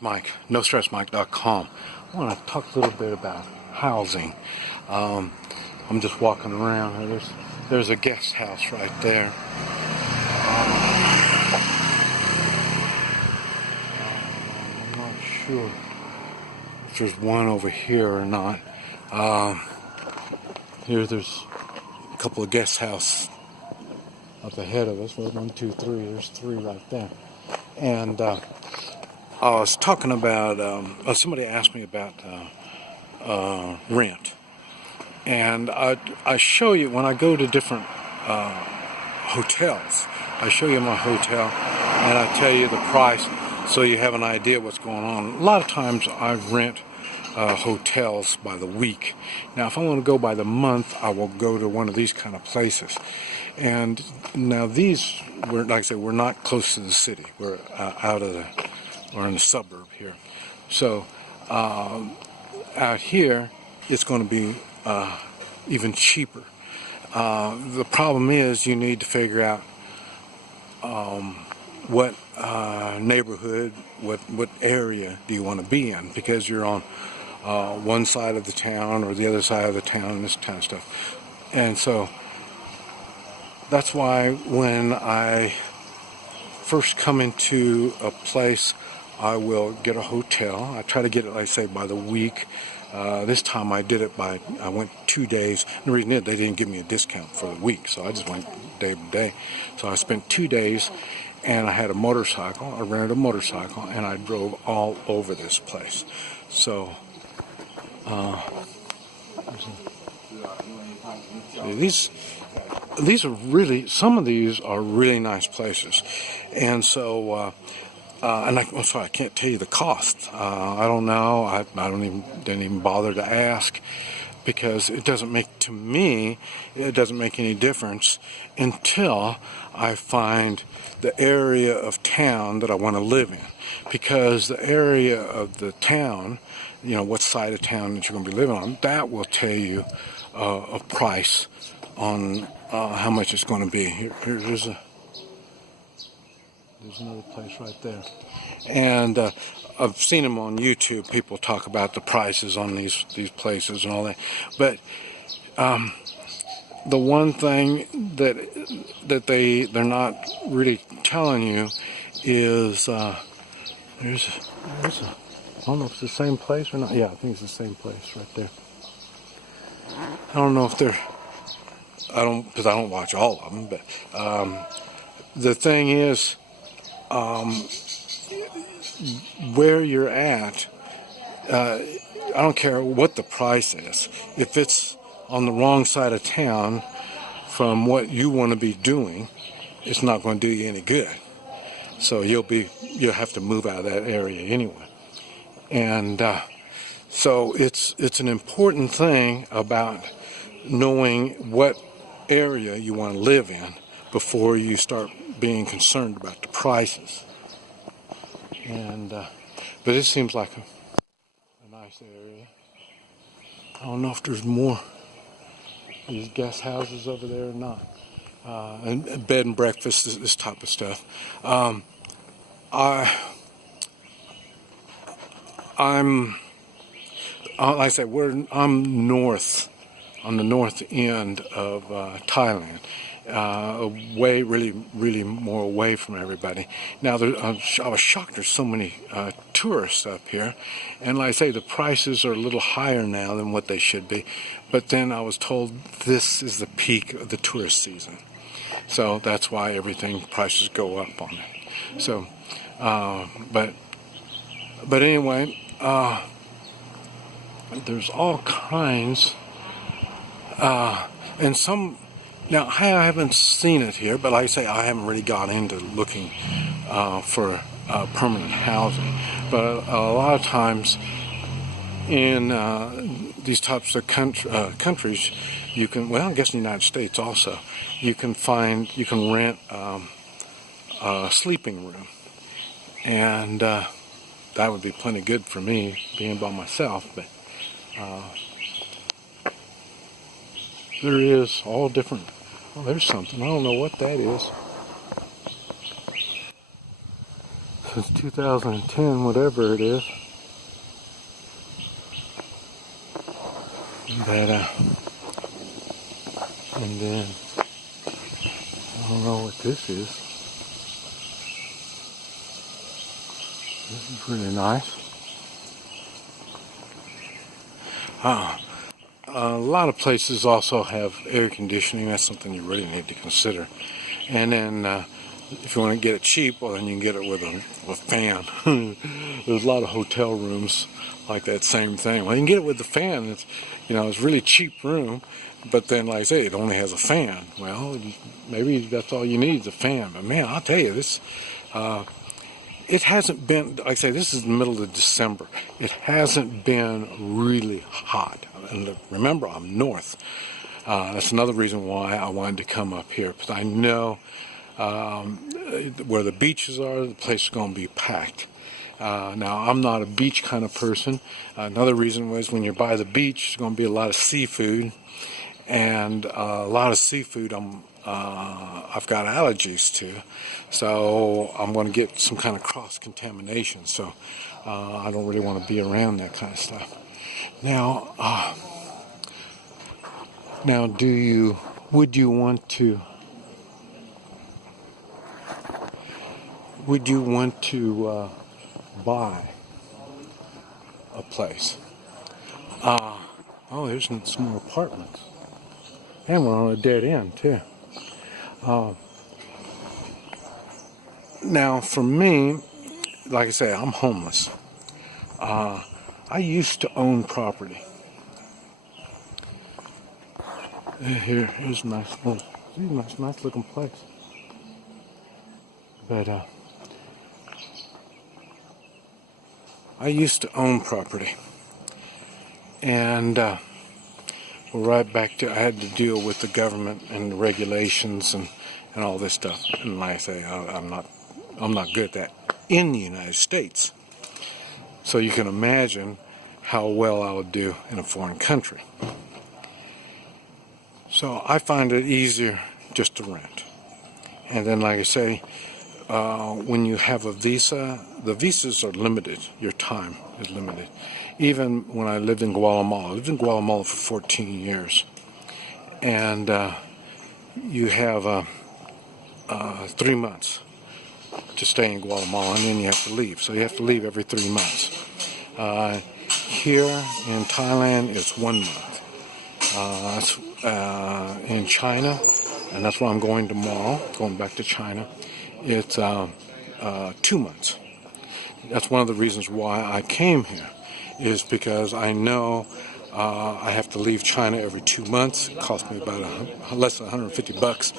Mike, NoStressMike.com. I want to talk a little bit about housing. I'm just walking around here. There's a guest house right there. I'm not sure if there's one over here or not. There's a couple of guest houses up ahead of us. Well, 1, 2, 3. There's 3 right there. And I was talking about, somebody asked me about rent. And I show you, when I go to different hotels, I show you my hotel and I tell you the price so you have an idea what's going on. A lot of times I rent hotels by the week. Now if I want to go by the month, I will go to one of these kind of places. And now these, like I said, we're not close to the city. We're we're in the suburb here. So out here, it's going to be even cheaper. The problem is you need to figure out what neighborhood, what area do you want to be in, because you're on one side of the town or the other side of the town and this kind of stuff. And so that's why when I first come into a place, I will get a hotel. I try to get it, like I say, by the week. This time I did it I went 2 days. And the reason is they didn't give me a discount for the week, so I just went day by day. So I spent 2 days, and I had a motorcycle. I rented a motorcycle, and I drove all over this place. So these are really, some of these are really nice places. And so I'm sorry, I can't tell you the cost. I don't know. I didn't even bother to ask, because it doesn't make any difference until I find the area of town that I want to live in. Because the area of the town, what side of town that you're going to be living on, that will tell you a price on how much it's going to be. There's another place right there. And I've seen them on YouTube. People talk about the prices on these places and all that. But the one thing that they're not really telling you is there's a, I don't know if it's the same place or not. Yeah, I think it's the same place right there. I don't know if because I don't watch all of them, but the thing is, where you're at, I don't care what the price is. If it's on the wrong side of town from what you want to be doing, it's not going to do you any good. So you'll have to move out of that area anyway. And so it's an important thing about knowing what area you want to live in before you start being concerned about the prices. And but it seems like a nice area. I don't know if there's more these guest houses over there or not. And bed and breakfast, this type of stuff. I'm like I said, I'm north, on the north end of Thailand, really more away from everybody. Now, I was shocked there's so many tourists up here, and like I say, the prices are a little higher now than what they should be. But then I was told this is the peak of the tourist season, so that's why prices go up on it. So, but anyway, there's all kinds, and some. Now, I haven't seen it here, but like I say, I haven't really got into looking for permanent housing. But a lot of times in these types of countries, you can, I guess in the United States also, you can rent a sleeping room. And that would be plenty good for me, being by myself. But there is all different. There's something. I don't know what that is. since 2010, whatever it is. But, and then, I don't know what this is. This is really nice. A lot of places also have air conditioning. That's something you really need to consider. And then, if you want to get it cheap, well, then you can get it with a fan. There's a lot of hotel rooms like that same thing. Well, you can get it with the fan. It's really cheap room, but then, like I say, it only has a fan. Well, maybe that's all you need is a fan. But man, I'll tell you, this, it hasn't been, like I say, this is the middle of December. It hasn't been really hot. And remember, I'm north. That's another reason why I wanted to come up here, because I know where the beaches are, the place is going to be packed. Now, I'm not a beach kind of person. Another reason was when you're by the beach, there's going to be a lot of seafood, and a lot of seafood I've got allergies to, so I'm going to get some kind of cross-contamination, so I don't really want to be around that kind of stuff. Now, would you want to buy a place? Oh, there's some more apartments. And we're on a dead end, too. Now, for me, like I say, I'm homeless. I used to own property. Here's a nice looking place. But, I used to own property. And, right back to, I had to deal with the government and the regulations and all this stuff. And like I say, I'm not good at that in the United States. So you can imagine how well I would do in a foreign country. So I find it easier just to rent. And then, like I say, when you have a visa, the visas are limited. Your time is limited. Even when I lived in Guatemala, I lived in Guatemala for 14 years. And you have 3 months to stay in Guatemala, and then you have to leave. So you have to leave every 3 months. Here in Thailand, it's 1 month. In China, and that's where I'm going tomorrow, going back to China, it's 2 months. That's one of the reasons why I came here, is because I know I have to leave China every 2 months. It costs me about less than $150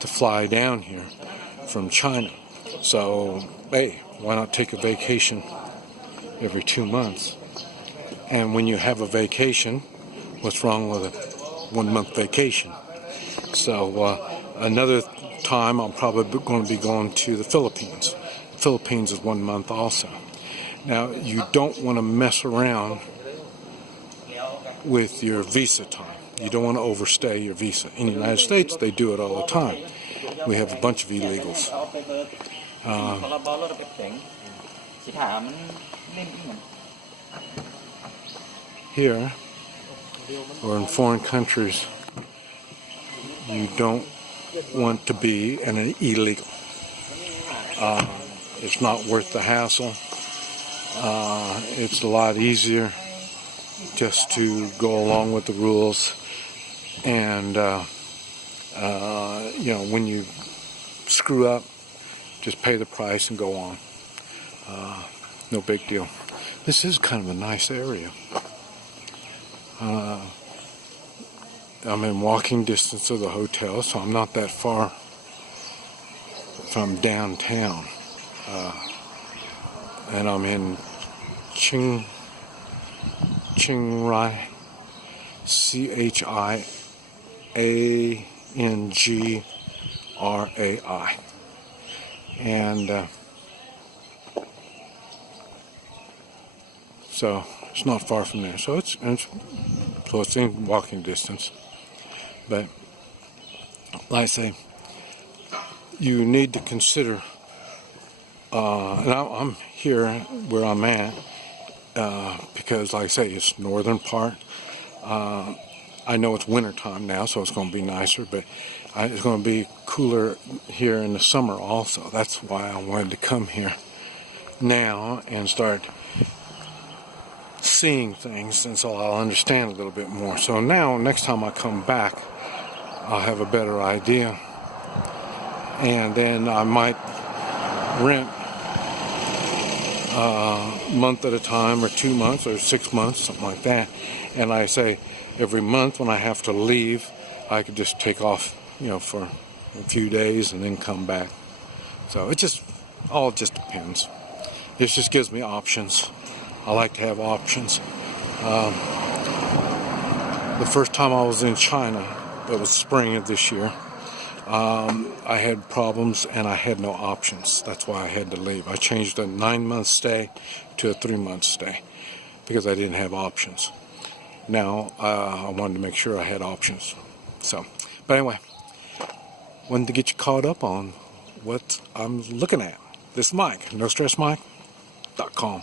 to fly down here from China. So, hey, why not take a vacation every 2 months? And when you have a vacation, what's wrong with a 1 month vacation? So another time I'm probably going to be going to the Philippines. Philippines is 1 month also. Now, you don't want to mess around with your visa time. You don't want to overstay your visa. In the United States, they do it all the time. We have a bunch of illegals. Here, or in foreign countries, you don't want to be an illegal. It's not worth the hassle. It's a lot easier just to go along with the rules. And, when you screw up, just pay the price and go on. No big deal. This is kind of a nice area. I'm in walking distance of the hotel, so I'm not that far from downtown. And I'm in Chiang Rai, Chiangrai. And so it's not far from there. So it's in walking distance. But like I say, you need to consider And I'm here where I'm at because, like I say, it's northern part. I know it's winter time now, so it's going to be nicer, but it's going to be cooler here in the summer also. That's why I wanted to come here now and start seeing things, and so I'll understand a little bit more. So now, next time I come back, I'll have a better idea, and then I might rent a month at a time, or 2 months, or 6 months, something like that. And I say every month when I have to leave, I could just take off, for a few days and then come back. So it just depends. It just gives me options. I like to have options. The first time I was in China, it was spring of this year, I had problems and I had no options. That's why I had to leave. I changed a 9-month stay to a 3-month stay because I didn't have options. Now, I wanted to make sure I had options. But anyway, wanted to get you caught up on what I'm looking at. This is Mike, NoStressMike.com.